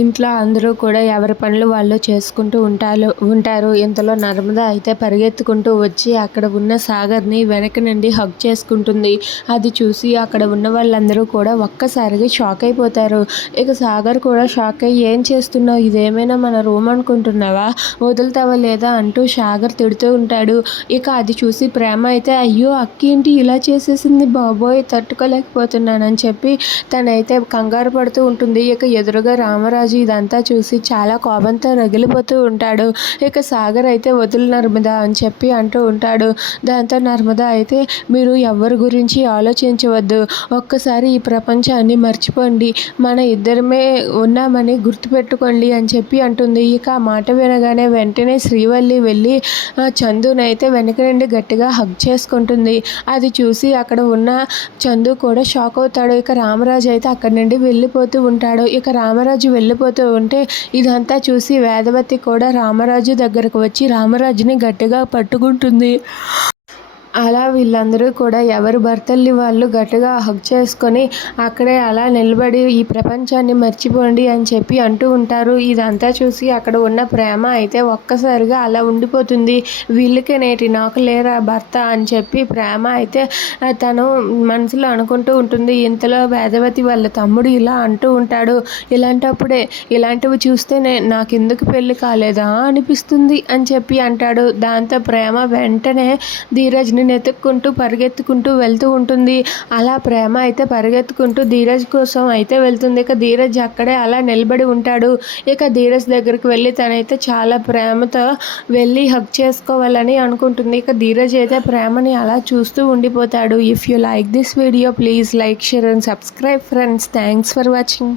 ఇంట్లో అందరూ కూడా ఎవరి పనులు వాళ్ళు చేసుకుంటూ ఉంటారు. ఇంతలో నర్మద అయితే పరిగెత్తుకుంటూ వచ్చి అక్కడ ఉన్న సాగర్ని వెనక నుండి హగ్ చేసుకుంటుంది. అది చూసి అక్కడ ఉన్న వాళ్ళందరూ కూడా ఒక్కసారిగా షాక్ అయిపోతారు. ఇక సాగర్ కూడా షాక్ అయ్యి, ఏం చేస్తున్నావు, ఇదేమైనా మన రూమ్ అనుకుంటున్నావా, వదులుతావా లేదా అంటూ సాగర్ తిడుతూ ఉంటాడు. ఇక అది చూసి ప్రేమ అయితే, అయ్యో అక్కేంటి ఇలా చేసేసింది బాబోయ్, తట్టుకోలేకపోతున్నానని చెప్పి తనైతే కంగారు పడుతూ ఉంటుంది. ఇక ఎదురుగా రామరాజు ఇదంతా చూసి చాలా కోపంతో రగిలిపోతూ ఉంటాడు. ఇక సాగర్ అయితే వదులు నర్మద అని చెప్పి అంటూ ఉంటాడు. దాంతో నర్మద అయితే, మీరు ఎవరి గురించి ఆలోచించవద్దు, ఒక్కసారి ఈ ప్రపంచాన్ని మర్చిపోండి, మన ఇద్దరమే ఉన్నామని గుర్తుపెట్టుకోండి అని చెప్పి అంటుంది. ఇక ఆ మాట వినగానే వెంటనే శ్రీవల్లి వెళ్ళి చందునైతే వెనక నుండి గట్టిగా హగ్ చేసుకుంటుంది. అది చూసి అక్కడ ఉన్న చందు కూడా షాక్ అవుతాడు. ఇక రామరాజు అయితే అక్కడి నుండి వెళ్ళిపోతూ ఉంటాడు. ఇక రామరాజు వెళ్ళిపోతూ ఉంటే ఇదంతా చూసి వేదవతి కూడా రామరాజు దగ్గరకు వచ్చి రామరాజుని గట్టిగా పట్టుకుంటుంది. అలా వీళ్ళందరూ కూడా ఎవరి భర్తల్ని వాళ్ళు గట్టిగా హగ్ చేసుకొని అక్కడే అలా నిలబడి ఈ ప్రపంచాన్ని మర్చిపోండి అని చెప్పి అంటూ ఉంటారు. ఇదంతా చూసి అక్కడ ఉన్న ప్రేమ అయితే ఒక్కసారిగా అలా ఉండిపోతుంది. వీళ్ళకే నేటి నాకు లేరా భర్త అని చెప్పి ప్రేమ అయితే తను మనసులో అనుకుంటూ ఉంటుంది. ఇంతలో వేదవతి వాళ్ళ తమ్ముడు ఇలా అంటూ ఉంటాడు, ఇలాంటప్పుడే ఇలాంటివి చూస్తేనే నాకు ఎందుకు పెళ్ళి కాలేదా అనిపిస్తుంది అని చెప్పి అంటాడు. దాంతో ప్రేమ వెంటనే ధీరజ్ని వెతుక్కుంటూ పరిగెత్తుకుంటూ వెళ్తూ ఉంటుంది. అలా ప్రేమ అయితే పరిగెత్తుకుంటూ ధీరజ్ కోసం అయితే వెళ్తుంది. ఇక ధీరజ్ అక్కడే అలా నిలబడి ఉంటాడు. ఇక ధీరజ్ దగ్గరికి వెళ్ళి తనైతే చాలా ప్రేమతో వెళ్ళి హగ్ చేసుకోవాలని అనుకుంటుంది. ఇక ధీరజ్ అయితే ప్రేమని అలా చూస్తూ ఉండిపోతాడు. If you like this video please like, share and subscribe friends. Thanks for watching.